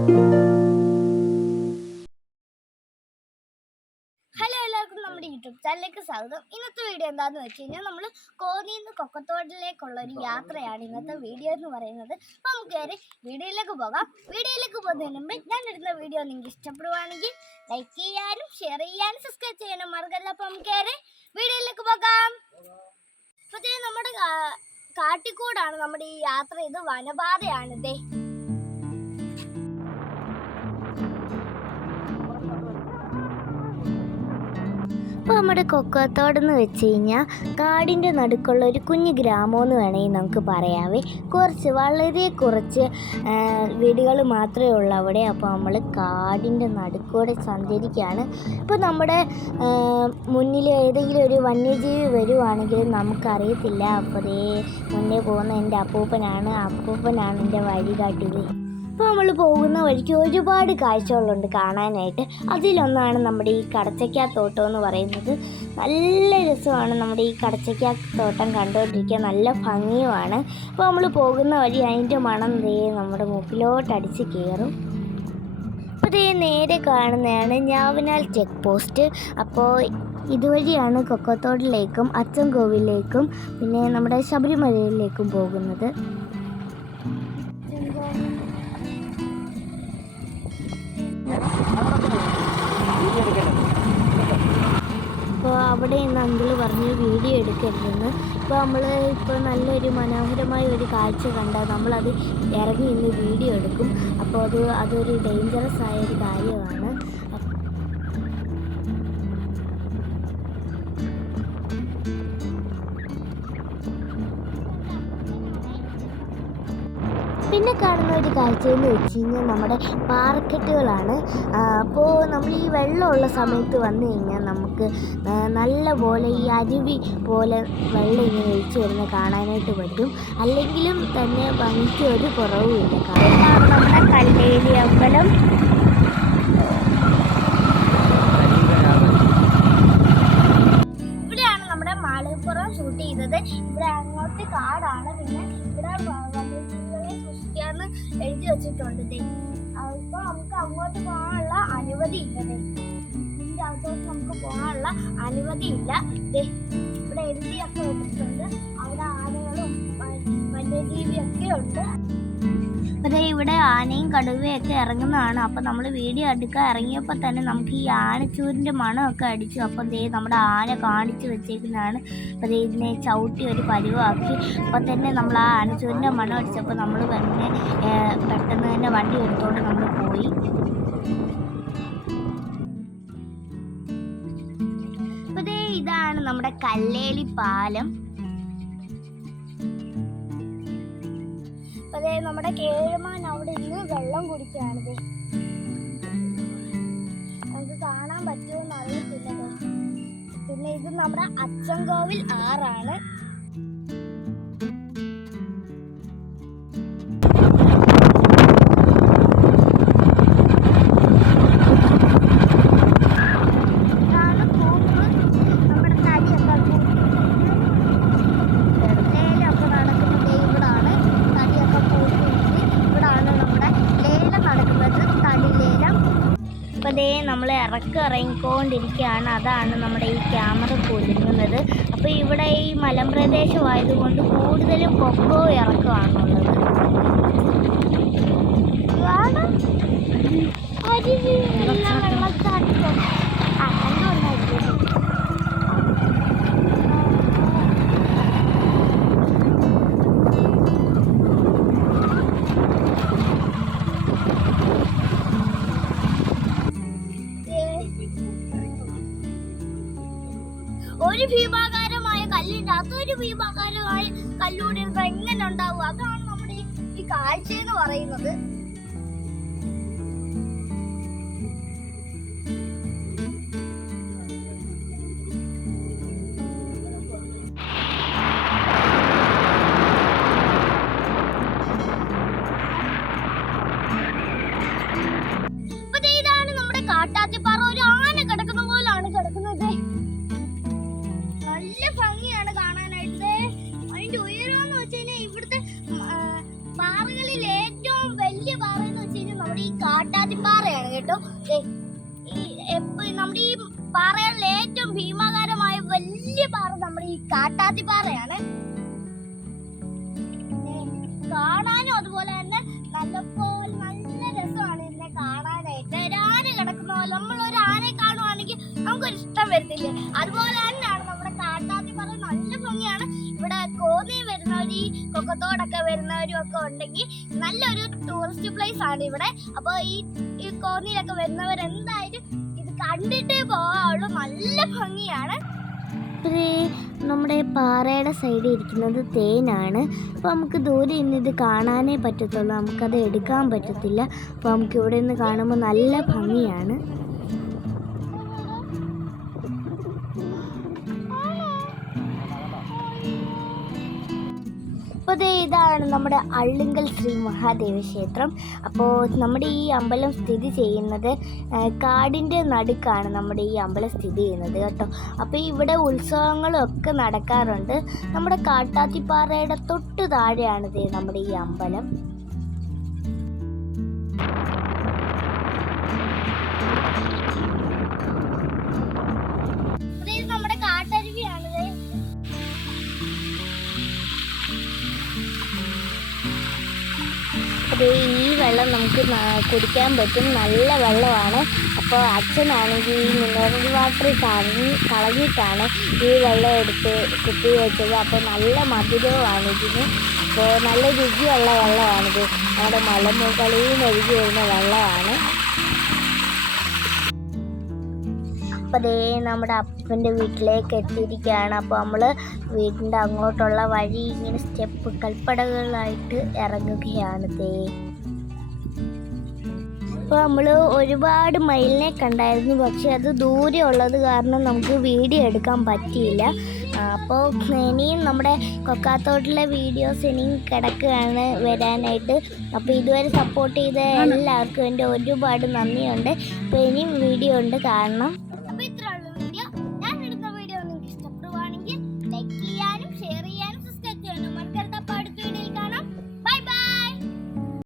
Hello എല്ലാവർക്കും നമ്മുടെ YouTube ചാനലിലേക്ക് സ്വാഗതം. ഇന്നത്തെ വീഡിയോ എന്താണെന്ന് വെച്ച് കഴിഞ്ഞാൽ നമ്മൾ കോന്നിയിൽ നിന്ന് കൊക്കത്തോടിലേക്കുള്ള ഒരു യാത്രയാണ് ഇന്നത്തെ വീഡിയോ എന്ന് പറയുന്നത്. അപ്പോൾ നമുക്ക് നേരെ വീഡിയോയിലേക്ക് പോകാം. വീഡിയോയിലേക്ക് പോകുന്നതിന് മുമ്പ് ഞാൻ ഇടുന്ന വീഡിയോ നിങ്ങൾക്ക് ഇഷ്ടപ്പെടുവാണെങ്കിൽ ലൈക്ക് ചെയ്യാനും ഷെയർ ചെയ്യാനും സബ്സ്ക്രൈബ് ചെയ്യാനും മറക്കല്ല അപ്പോൾ നമുക്ക് നേരെ വീഡിയോയിലേക്ക് പോകാം. അപ്പോൾ നമ്മുടെ കാട്ടിക്കൂടാണ് നമ്മുടെ ഈ യാത്ര. ഇത് വനപാതയാണ് നമ്മുടെ കൊക്കത്തോടെന്ന് വെച്ച് കഴിഞ്ഞാൽ കാടിന്റെ നടുക്കുള്ള ഒരു കുഞ്ഞു ഗ്രാമം എന്ന് വേണമെങ്കിൽ നമുക്ക് പറയാവേ. കുറച്ച് വളരെ കുറച്ച് വീടുകൾ മാത്രമേ ഉള്ളൂ അവിടെ. അപ്പോൾ നമ്മൾ കാടിന്റെ നടുക്കൂടെ സഞ്ചരിക്കുകയാണ്. ഇപ്പോൾ നമ്മുടെ മുന്നിൽ ഏതെങ്കിലും ഒരു വന്യജീവി വരുവാണെങ്കിൽ നമുക്കറിയത്തില്ല. അപ്പോൾ ദേ മുന്നേ പോകുന്ന എന്റെ അപ്പൂപ്പനാണ്. അപ്പൂപ്പനാണ് എന്റെ വഴി കാട്ടിയത് ഇപ്പോൾ നമ്മൾ പോകുന്ന വഴിക്ക് ഒരുപാട് കാഴ്ചകളുണ്ട് കാണാനായിട്ട്. അതിലൊന്നാണ് നമ്മുടെ ഈ കടച്ചയ്ക്ക തോട്ടം എന്ന് പറയുന്നത്. നല്ല രസമാണ് നമ്മുടെ ഈ കടച്ചയ്ക്ക തോട്ടം കണ്ടുകൊണ്ടിരിക്കാൻ നല്ല ഭംഗിയുമാണ്. അപ്പോൾ നമ്മൾ പോകുന്ന വഴി അതിന്റെ മണം ദേ നമ്മുടെ മൂക്കിലോട്ട് അടിച്ച് കയറും അപ്പോൾ ദേ നേരെ കാണുന്നതാണ് ഞാവനാൽ ചെക്ക് പോസ്റ്റ്. അപ്പോൾ ഇതുവഴിയാണ് കൊക്കത്തോടിലേക്കും അച്ചൻകോവിലേക്കും പിന്നെ നമ്മുടെ ശബരിമലയിലേക്കും പോകുന്നത്. അപ്പോൾ അവിടെ നിന്ന് അങ്കിൾ പറഞ്ഞു വീഡിയോ എടുക്കരുതെന്ന്. ഇപ്പോൾ നമ്മൾ ഇപ്പോൾ നല്ലൊരു മനോഹരമായ ഒരു കാഴ്ച കണ്ടാൽ നമ്മളത് ഇറങ്ങി നിന്ന് വീഡിയോ എടുക്കും. അപ്പോൾ അത് അതൊരു ഡേഞ്ചറസ് ആയ ഒരു കാര്യമാണ്. പിന്നെ കാണുന്ന ഒരു കാഴ്ച എന്ന് വെച്ച് കഴിഞ്ഞാൽ നമ്മുടെ പാറക്കെട്ടുകളാണ്. അപ്പോൾ നമ്മൾ ഈ വെള്ളമുള്ള സമയത്ത് വന്നു കഴിഞ്ഞാൽ നമുക്ക് നല്ല പോലെ ഈ അരുവി പോലെ വെള്ളം ഇങ്ങനെ ഒഴിച്ചു വരുന്ന കാണാനായിട്ട് പറ്റും. അല്ലെങ്കിലും തന്നെ ഭംഗിക്ക് ഒരു കുറവുമില്ല. കാരണം നമ്മുടെ കല്ലേലി അമ്പലം അകത്തോട്ട് നമുക്ക് പോകാനുള്ള അനുമതി ഇല്ല ഇവിടെ എഴുതിയൊക്കെ വെച്ചിട്ടുണ്ട്. അവിടെ ആനകളും വന്യജീവിയൊക്കെ ഉണ്ട് അതെ ഇവിടെ ആനയും കടുവയൊക്കെ ഇറങ്ങുന്നതാണ്. അപ്പം നമ്മൾ വീഡിയോ എടുക്കാൻ ഇറങ്ങിയപ്പോൾ തന്നെ നമുക്ക് ഈ ആനച്ചൂരിന്റെ മണമൊക്കെ അടിച്ചു. അപ്പം ദേ നമ്മുടെ ആന കാണിച്ചു വെച്ചേക്കുന്നതാണ്. അപ്പം ഇതിനെ ചവിട്ടി ഒരു പരിവാക്കി. അപ്പം തന്നെ നമ്മൾ ആ ആനച്ചൂരിന്റെ മണം അടിച്ചപ്പോൾ നമ്മൾ തന്നെ പെട്ടെന്ന് തന്നെ വണ്ടി എടുത്തോണ്ട് നമ്മൾ പോയി. നമ്മുടെ കല്ലേലി പാലം. അതെ നമ്മുടെ കേഴുമാൻ അവിടെ ഇന്ന് വെള്ളം കുടിക്കുകയാണിത് നമുക്ക് കാണാൻ പറ്റുമെന്ന് അറിയത്തില്ല ദേ. പിന്നെ ഇത് നമ്മുടെ അച്ചൻകോവിൽ ആറാണ്. ദേ നമ്മൾ ഇറക്കം ഇറങ്ങിക്കൊണ്ടിരിക്കുകയാണ്. അതാണ് നമ്മുടെ ഈ ക്യാമറ കുലുങ്ങുന്നത്. അപ്പോൾ ഇവിടെ ഈ മലമ്പ്രദേശമായതുകൊണ്ട് കൂടുതലും പൊക്കോ ഇറക്കമാണുള്ളത് ഭീമാകാരമായ കല്ലിന്റെ അതൊരു ഭീമാകാരമായ കല്ലൂടെ എങ്ങനെ ഉണ്ടാവും. അതാണ് നമ്മുടെ ഈ- കാഴ്ച എന്ന് പറയുന്നത്. കാട്ടാത്തി കാണാനും അതുപോലെ തന്നെ നല്ലപോലെ നല്ല രസമാണ് ഇതിനെ കാണാനായിട്ട്. ഒരു ആന കിടക്കുന്ന പോലെ നമ്മൾ ഒരു ആനയെ കാണുവാണെങ്കിൽ നമുക്കൊരു ഇഷ്ടം വരത്തില്ലേ. അതുപോലെ തന്നെയാണ് നമ്മുടെ കാട്ടാത്തിപ്പാറ നല്ല ഭംഗിയാണ്. ഇവിടെ കോന്നി വരുന്നവര് കൊക്കത്തോടൊക്കെ വരുന്നവരും ഒക്കെ ഉണ്ടെങ്കിൽ നല്ലൊരു ടൂറിസ്റ്റ് പ്ലേസ് ആണ് ഇവിടെ. അപ്പോൾ ഈ ഈ കോന്നിയിലൊക്കെ വരുന്നവരെന്തായാലും ഇത് കണ്ടിട്ടേ പോകാവുള്ളൂ. നല്ല ഭംഗിയാണ്. നമ്മുടെ പാറയുടെ സൈഡിൽ ഇരിക്കുന്നത് തേനാണ്. അപ്പോൾ നമുക്ക് ദൂരെ നിന്ന് ഇത് കാണാനേ പറ്റത്തുള്ളൂ. നമുക്കത് എടുക്കാൻ പറ്റത്തില്ല. അപ്പോൾ നമുക്ക് ഇവിടെ നിന്ന് കാണുമ്പോൾ നല്ല ഭംഗിയാണ്. അപ്പോൾ ഇതാണ് നമ്മുടെ അള്ളിങ്കൽ ശ്രീ മഹാദേവ ക്ഷേത്രം. അപ്പോൾ നമ്മുടെ ഈ അമ്പലം സ്ഥിതി ചെയ്യുന്നത് കാടിന്റെ നടുക്കാണ് നമ്മുടെ ഈ അമ്പലം സ്ഥിതി ചെയ്യുന്നത് കേട്ടോ. അപ്പോൾ ഇവിടെ ഉത്സവങ്ങളൊക്കെ നടക്കാറുണ്ട്. നമ്മുടെ കാട്ടാത്തിപ്പാറയുടെ തൊട്ട് താഴെയാണ് നമ്മുടെ ഈ അമ്പലം. അത് ഈ വെള്ളം നമുക്ക് കുടിക്കാൻ പറ്റും. നല്ല വെള്ളമാണ്. അപ്പോൾ അച്ഛനാണെങ്കിൽ ഈ മിനറൽ വാട്ടർ കളഞ്ഞ് കളഞ്ഞിട്ടാണ് ഈ വെള്ളം എടുത്ത് കുപ്പി വെച്ചത്. അപ്പോൾ നല്ല മധുരവുമാണ് ഇതിന്. അപ്പോൾ നല്ല രുചിയുള്ള വെള്ളമാണിത്. നമ്മുടെ മലമുകളിൽ നിന്ന് ഒഴുകി വരുന്ന വെള്ളമാണ്. അപ്പോൾ ദേ നമ്മുടെ അപ്പന്റെ വീട്ടിലേക്ക് എത്തിയിരിക്കുകയാണ് അപ്പോൾ നമ്മൾ വീടിന്റെ അങ്ങോട്ടുള്ള വഴി ഇങ്ങനെ സ്റ്റെപ്പ് കൽപ്പടകളായിട്ട് ഇറങ്ങുകയാണ് ദേ. അപ്പോൾ നമ്മൾ ഒരുപാട് മയിലിനെ കണ്ടായിരുന്നു. പക്ഷേ അത് ദൂരെ ഉള്ളത് കാരണം നമുക്ക് വീഡിയോ എടുക്കാൻ പറ്റിയില്ല. അപ്പോൾ ഇനിയും നമ്മുടെ കൊക്കാത്തോട്ടിലെ വീഡിയോസ് ഇനിയും കിടക്കുകയാണ് വരാനായിട്ട്. അപ്പോൾ ഇതുവരെ സപ്പോർട്ട് ചെയ്ത എല്ലാവർക്കും എന്റെ ഒരുപാട് നന്ദിയുണ്ട്. അപ്പോൾ ഇനിയും വീഡിയോ ഉണ്ട് കാണണം.